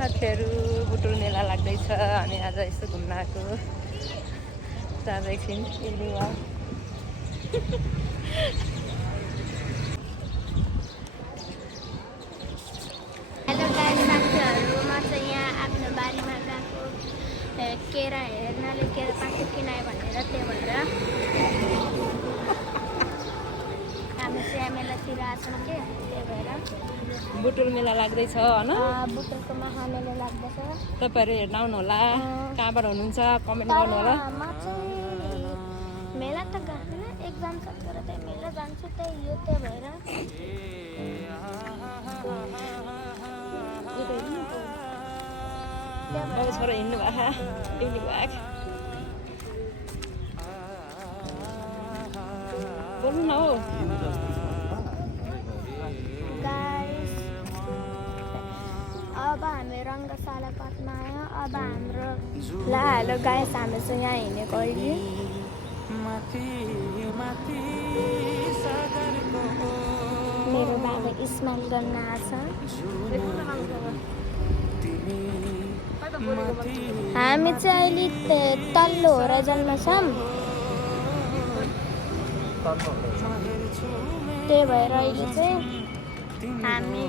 साथीहरू बुटुल मेला लाग्दैछ अनि आज यसो घुम्न आएको एकछिन इभिनिङ वाक हेलो गाइस साथीहरू म चाहिँ यहाँ आफ्नो बारीमा गएको केरा हेर्नले केरा पाएको कि नै भनेर त्यही भएर हामी चाहिँ मेलातिर आछौँ के त्यही भएर बुटुल मेला लाग्दैछ हैन बुटुलको महामेला लाग्दैछ तपाईहरु हेर्न आउनु होला कहाँबाट हुनुहुन्छ कमेन्ट गर्नु होला म चाहिँ मेला त गएन एक्जाम सकेर चाहिँ मेला जान्छु त्यही यो त्यही भएर छोरा हिँड्नु भएको बोल्नु न हो गाइस अब हामी रङ्गशाला पथमा आयो अब हाम्रो हेलो गाइस हामी चाहिँ यहाँ हिँडेको अहिले मेरो बाबा स्माइल गर्न आछ हामी चाहिँ अहिले तल्लो होराजलमा छौँ त्यही भएर अहिले चाहिँ हामी